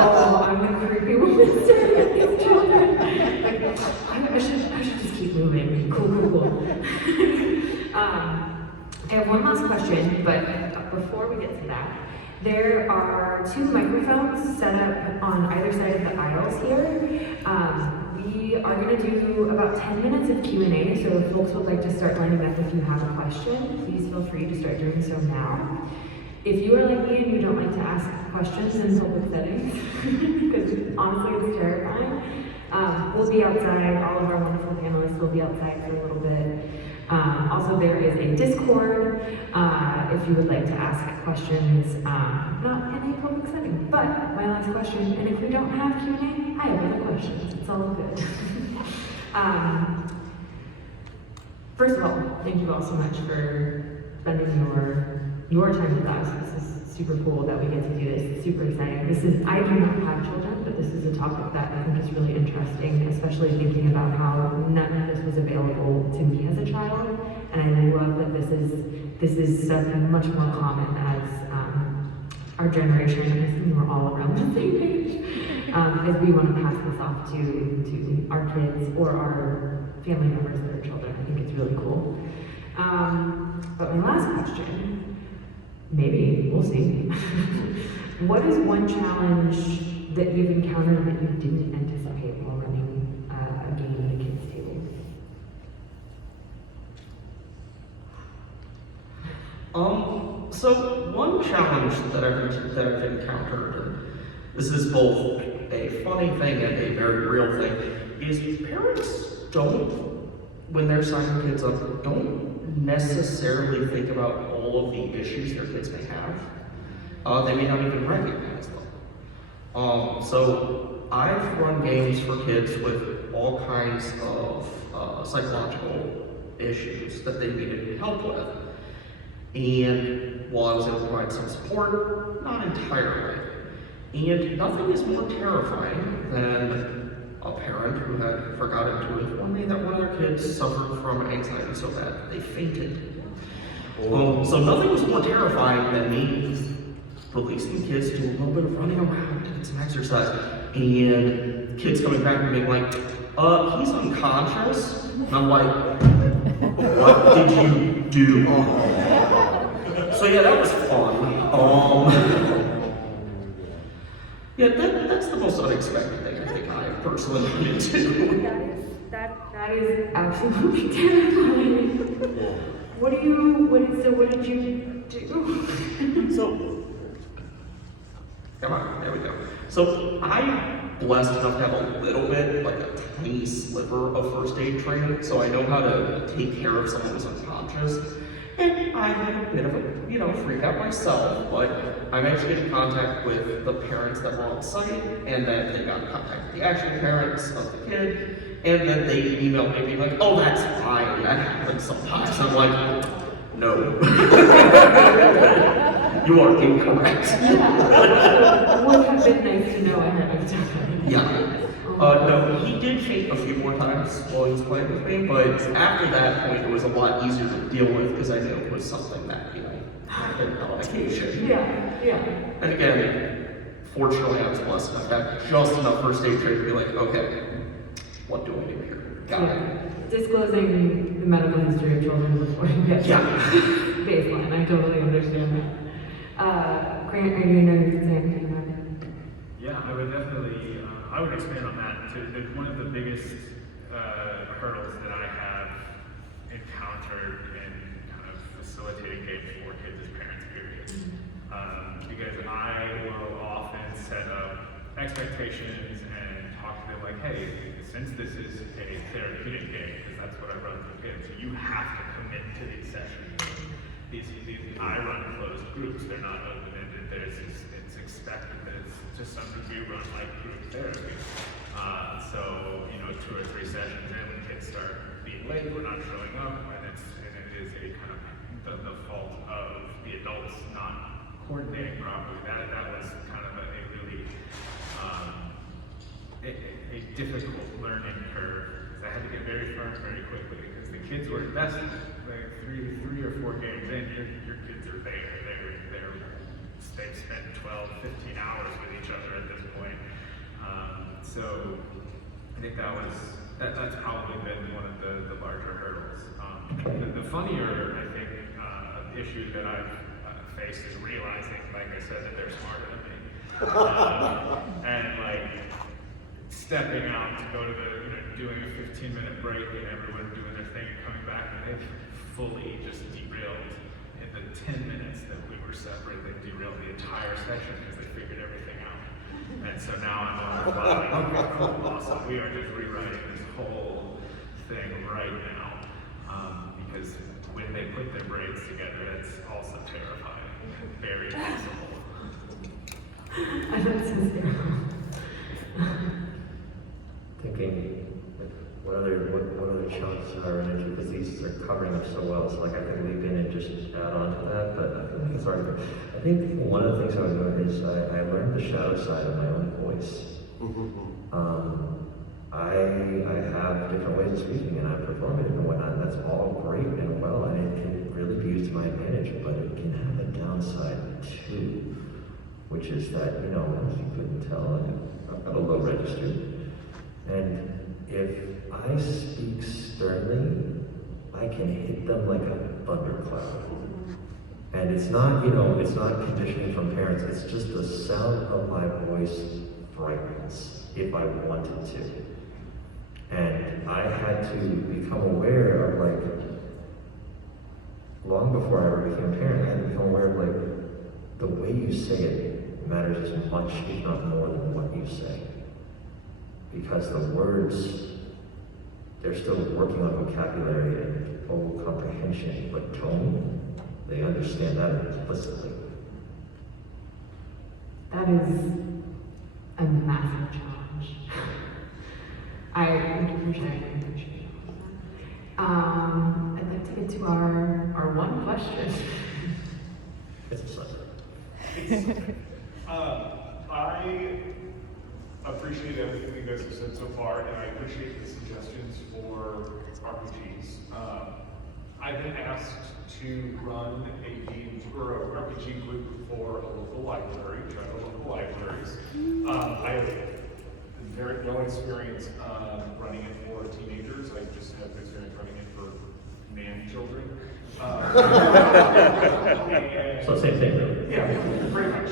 was oh, I'm the creepy woman staring at these children. I should just keep moving. Cool. I have one last question, but before we get to that, there are 2 microphones set up on either side of the aisles here. We are going to do about 10 minutes of Q&A, so if folks would like to start lining up if you have a question, please feel free to start doing so now. If you are like me and you don't like to ask questions in public settings, because honestly it's terrifying, we'll be outside. All of our wonderful panelists will be outside for a little bit. Also, there is a Discord if you would like to ask questions, not in a public setting. But my last question, and if we don't have Q&A, I have other questions. It's all good. First of all, thank you all so much for spending your time with us. This is super cool that we get to do this. It's super exciting. I do not have children, but this is a topic that I think is really interesting, especially thinking about how none of this was available to me as a child. And I love that this is something much more common as our generation, and I think we're all around the same age, as we want to pass this off to our kids or our family members that are children. I think it's really cool. But my last question, maybe, we'll see. What is one challenge that you've encountered that you didn't anticipate while running a game at a kid's table? So one challenge that I've encountered, and this is both a funny thing and a very real thing, is parents when they're signing kids up, don't necessarily think about all of the issues their kids may have. They may not even recognize them. So I've run games for kids with all kinds of psychological issues that they needed help with. And while I was able to provide some support, not entirely. And nothing is more terrifying than a parent who had forgotten to inform me that one of their kids suffered from anxiety so bad that they fainted. So nothing was more terrifying than me releasing kids to do a little bit of running around and some exercise, and kids coming back and being like, he's unconscious. And I'm like, what did you do? So yeah, that was fun. Yeah, that's the most unexpected thing I think I have personally run into. That is absolutely terrifying. What did you do? So, come on, there we go. So I'm blessed enough to have a little bit, like a tiny sliver of first aid training, so I know how to take care of someone who's unconscious. And I had a bit of a, freak out myself, but I managed to get in contact with the parents that were on site, and then they got in contact with the actual parents of the kid, and then they emailed me being like, oh, that's fine, that happens sometimes. I'm like, no. You are incorrect. Yeah. Would have been nice to know ahead of time. Yeah. No, he did shake a few more times while he was playing with me, but after that point, it was a lot easier to deal with because I knew it was something that, happened on occasion. Yeah. And again, fortunately, I was blessed enough to have just enough first aid training to be like, okay, what do I do here? Got it. Disclosing the medical history of children before you get baseline. I totally understand that. Grant, are you going to say anything about it? Yeah, I would definitely, I would expand on that too. One of the biggest hurdles that I have encountered in kind of facilitating games for kids as parents, period. Because I will often set up expectations and talk to them like, hey, since this is a therapeutic game, because that's what I run for kids, you have to commit to these sessions. I run closed groups, they're not open-ended, it's expected that it's just something we run like group therapy. So, 2 or 3 sessions in, when kids start being late, we're not showing up, and it is a kind of the fault of the adults not coordinating properly. That was kind of a really a difficult learning curve, because I had to get very firm very quickly, because the kids were invested. Like 3 or 4 games in, your kids are there. They've spent 12, 15 hours with each other at this point. So I think that's probably been one of the larger hurdles. The funnier, I think, issue that I've faced is realizing, like I said, that they're smarter than me. And stepping out to go to doing a 15-minute break and everyone doing their thing and coming back, and they've fully just derailed in the 10 minutes that we were separate. They derailed the entire session because they figured everything out. And so now I'm on the fly, like, okay, cool, awesome. We are just rewriting this whole thing right now. Because when they put their brains together, it's also terrifying and very possible. I don't see Thinking, what other challenges are running into, because these are covering them so well, so I can leap in and just add on to that, but I feel like it's already. I think one of the things I would learn is I learned the shadow side of my own voice. I have different ways of speaking, and I perform it and whatnot, and that's all great and well, and it can really be used to my advantage, but it can have a downside too, which is that, as you couldn't tell, I've got a low register. And if I speak sternly, I can hit them like a thundercloud. And it's not, it's not conditioning from parents, it's just the sound of my voice frightens if I wanted to. And I had to become aware of, long before I ever became a parent, I had to become aware of, the way you say it matters as much, if not more, than what you say. Because the words, they're still working on vocabulary and full comprehension, but tone, they understand that implicitly. That is a massive challenge. I appreciate it. I'd like to get to our one question. It's a subject. I appreciate everything you guys have said so far, and I appreciate the suggestions for RPGs. I've been asked to run a games or a RPG group for a local library, Chicago local libraries. I have very no experience running it for teenagers. I just have experience running it for man children. So same thing, really. Yeah, pretty much.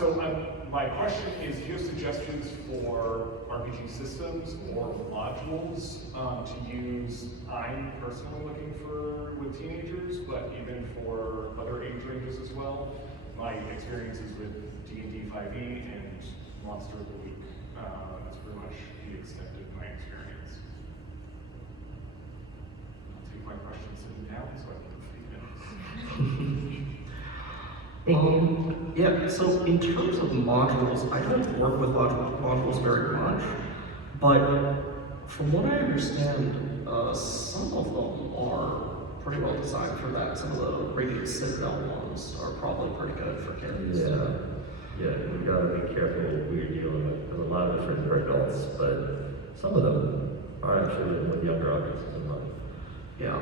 My question is, do you have suggestions for RPG systems or modules to use? I'm personally looking for with teenagers, but even for other age ranges as well. My experiences with D&D 5e and Monster of the Week. That's pretty much the extent of my experience. I'll take my questions sitting down so I can 3 minutes. Thank you. Yeah, so in terms of modules, I don't work with modules very much, but from what I understand, some of them are pretty well designed for that. Some of the Radiant Citadel ones are probably pretty good for kids. Yeah, we gotta be careful who you're dealing with. There's a lot of different for adults, but some of them are actually written with younger audiences in mind. Yeah.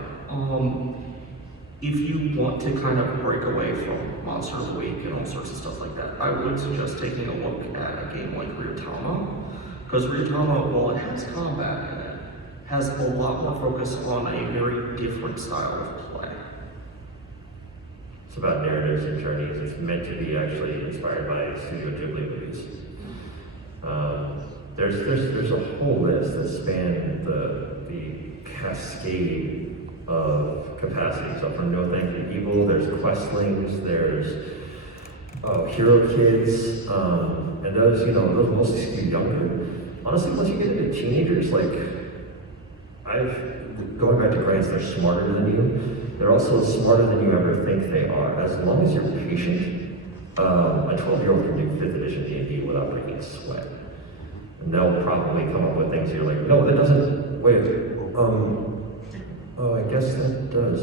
If you want to kind of break away from Monster of the Week and all sorts of stuff like that, I would suggest taking a look at a game like Ryutama. Because Ryutama, while it has combat in it, has a lot more focus on a very different style of play. It's about narratives and journeys. It's meant to be actually inspired by Studio Ghibli movies. There's a whole list that span the cascade of capacity. So from No Thank You Evil, there's Questlings, there's Hero Kids, and those mostly skew younger. Honestly, once you get into teenagers, going back to Grants, they're smarter than you. They're also smarter than you ever think they are. As long as you're patient, a 12-year-old can do 5th edition D&D without breaking a sweat. And they'll probably come up with things you're like, no, that doesn't, wait, oh, I guess that does.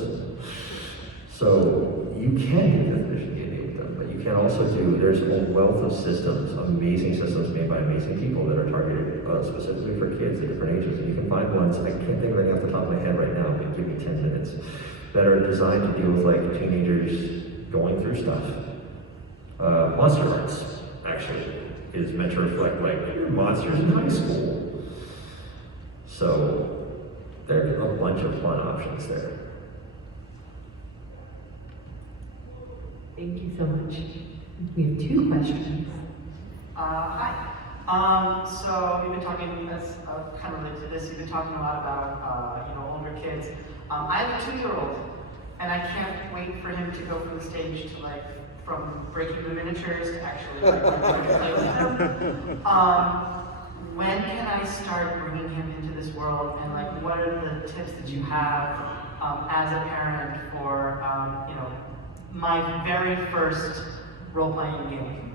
So you can do 5th edition D&D with them, but you can also there's a wealth of systems, amazing systems made by amazing people that are targeted specifically for kids at different ages. And you can find ones, I can't think of any off the top of my head right now, but give me 10 minutes, that are designed to deal with teenagers going through stuff. Monster Arts, actually, is meant to reflect your monsters in high school. So there are a bunch of fun options there. Thank you so much. We have 2 questions. Hi. So we've been talking, as kind of related to this, you've been talking a lot about, older kids. I have a 2-year-old, and I can't wait for him to go from the stage to from breaking the miniatures to actually play with them. When can I start bringing him into this world, and what are the tips that you have as a parent for, my very first role-playing game?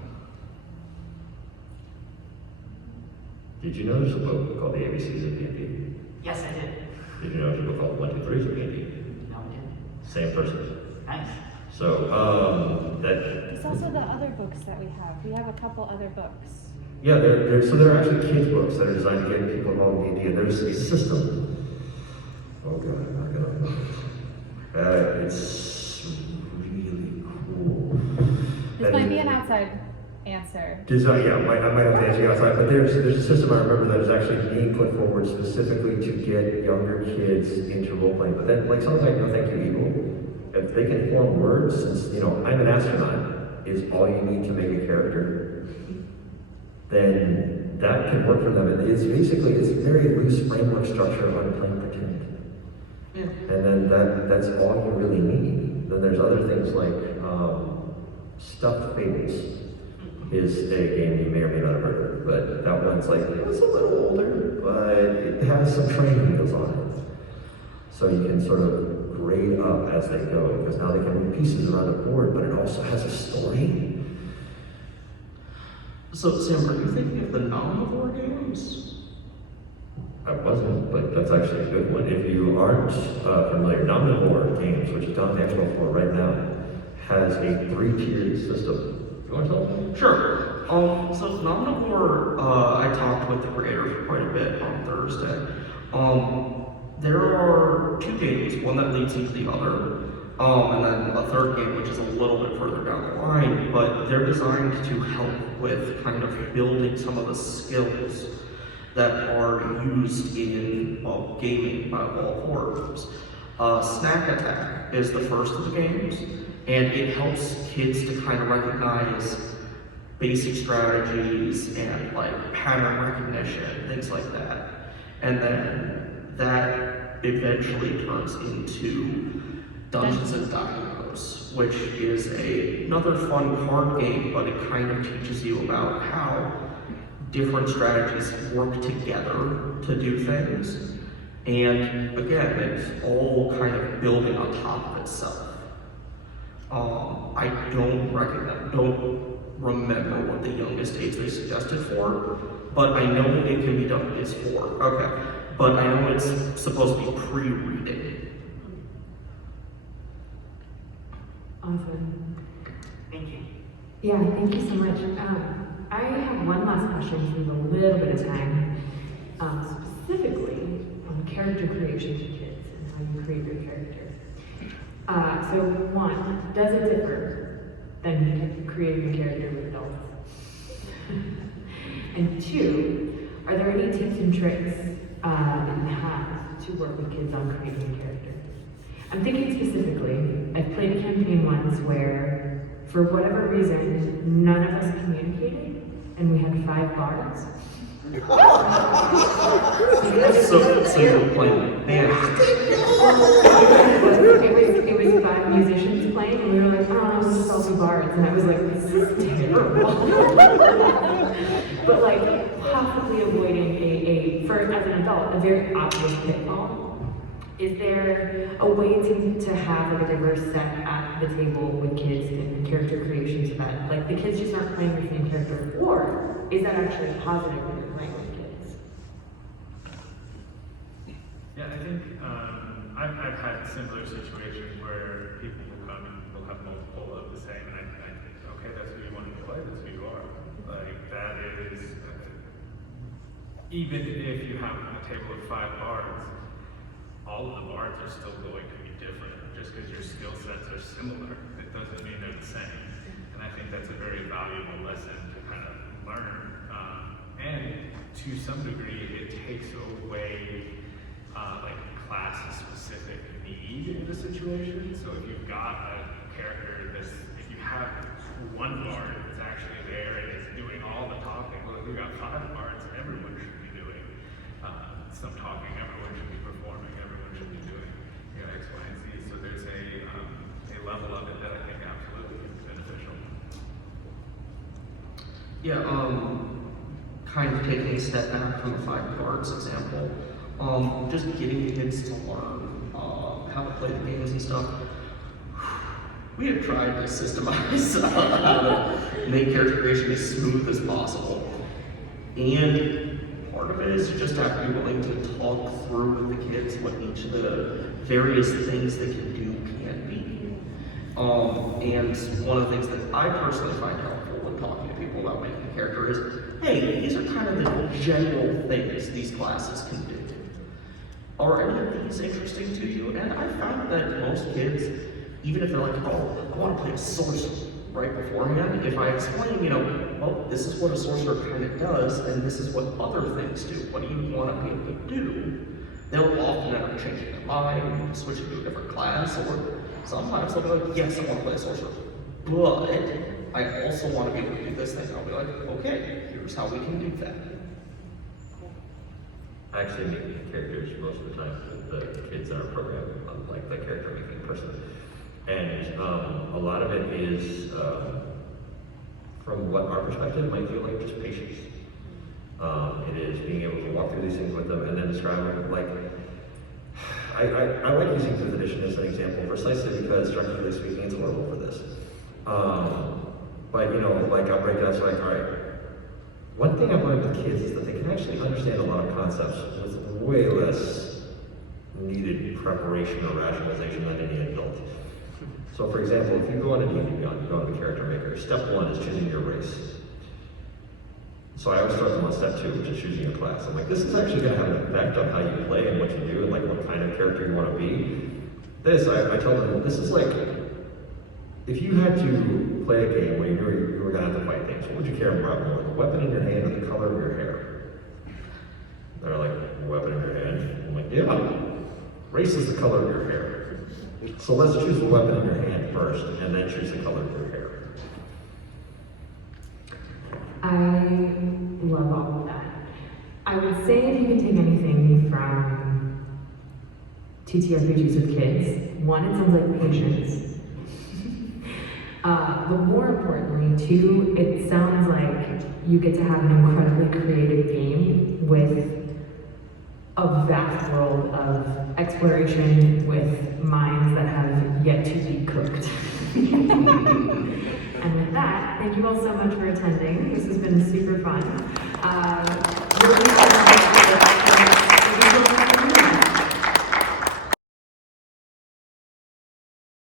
Did you know there's a book called The ABCs of D&D? Yes, I did. Did you know there's a book called 1, 2, 3s of D&D? No, I didn't. Same person. Nice. So, It's also the other books that we have. We have a couple other books. yeah, there are actually kids' books that are designed to get people involved in D&D, and there's a system. Oh god, I'm not gonna. It's really cool. This might be an outside answer. Yeah, I might have to answer you outside, but there's a system I remember that is actually being put forward specifically to get younger kids into role playing. But then, something like No Thank You Evil, if they can form words, since I'm an astronaut is all you need to make a character, then that can work for them. And it's very loose framework structure on playing pretend. Yeah. And then that's all you really need. Then there's other things like Stuffed Fables is a game you may or may not have heard of, but that one's it's a little older, but it has some training wheels on it. So you can sort of grade up as they go, because now they can move pieces around a board, but it also has a story. So, Sam, are you thinking of the Nomivore games? I wasn't, but that's actually a good one. If you aren't familiar, Nomivore Games, which is on the Expo floor right now, has a 3-tiered system. You want to tell me? Sure. So Nomivore, I talked with the creator for quite a bit on Thursday. There are 2 games, one that leads into the other, and then a 3rd game which is a little bit further down the line, but they're designed to help with kind of building some of the skills that are used in gaming by all forms. Snack Attack is the first of the games, and it helps kids to kind of recognize basic strategies and like pattern recognition, things like that. And then that eventually turns into Dungeons and Dinos, which is another fun card game, but it kind of teaches you about how different strategies work together to do things. And again, it's all kind of building on top of itself. I don't remember what the youngest age they suggested for, but I know it can be done, it's 4, okay. But I know it's supposed to be pre-reading. Awesome. Thank you. Yeah, thank you so much. I have one last question for a little bit of time, specifically on character creation for kids and how you create your character. So one, does it differ than creating a character with adults? And 2, are there any tips and tricks that you have to work with kids on creating a character? I'm thinking specifically, I've played a campaign once where, for whatever reason, none of us communicated, and we had 5 bards. So you were playing band. It was 5 musicians playing, and we were like, oh, this is all 2 bards, and I was like, this is terrible. But like, possibly avoiding as an adult, a very obvious pitfall. Is there a way to have like a diverse set at the table with kids and character creation so that like the kids just aren't playing the same character, or is that actually positive when you're playing with kids? Yeah, I think I've had similar situations where people will come and will have multiple of the same, and I think, okay, that's who you want to play, that's who you are. Like, that is, even if you have a table of 5 bards, all of the bards are still going to be different. Just because your skill sets are similar, it doesn't mean they're the same. And I think that's a very valuable lesson to kind of learn. And to some degree, it takes away like class-specific need in the situation. So if you've got a character that's, if you have one bard that's actually there and is doing all the talking, well, if you've got 5 bards, everyone should be doing some talking, everyone should be performing, everyone should be doing X, Y, and Z. So there's a level of it that I think absolutely is beneficial. Yeah, kind of taking a step back from the 5 bards example, just getting kids to learn how to play the games and stuff. We have tried to systemize how to make character creation as smooth as possible. And part of it is you just have to be willing to talk through with the kids what each of the various things they can do can be. And one of the things that I personally find helpful when talking to people about making a character is, hey, these are kind of the general things these classes can do. Are any of these interesting to you? And I found that most kids, even if they're like, oh, I want to play a sorcerer right beforehand, if I explain, well, this is what a sorcerer kind of does, and this is what other things do. What do you want to be able to do? They'll often end up changing their mind, switching to a different class, or sometimes they'll be like, yes, I want to play a sorcerer, but I also want to be able to do this thing. And I'll be like, okay, here's how we can do that. I actually make characters most of the time with the kids in our program. I'm like the character making person. And a lot of it is, from what our perspective, might feel like just patience. It is being able to walk through these things with them and then describe them. Like, I like using 5th edition as an example precisely because, structurally speaking, it's horrible for this. But, like, I'll break down, so like, all right, one thing I've learned with kids is that they can actually understand a lot of concepts with way less needed preparation or rationalization than any adult. So for example, if you go on a D&D Beyond, you go on the character maker, step 1 is choosing your race. So I always start them on step 2, which is choosing your class. I'm like, this is actually going to have an effect on how you play and what you do and like what kind of character you want to be. I tell them, this is like, if you had to play a game where you were going to have to fight things, what would you care about more, the weapon in your hand or the color of your hair? They're like, weapon in your hand? I'm like, yeah, race is the color of your hair. So let's choose the weapon in your hand first, and then choose the color of your hair. love all of that. I would say if you can take anything from TTRPGs with kids, one, it sounds like patience. But more importantly, two, it sounds like you get to have an incredibly creative game with a vast world of exploration with minds that have yet to be cooked. And with that, thank you all so much for attending. This has been super fun.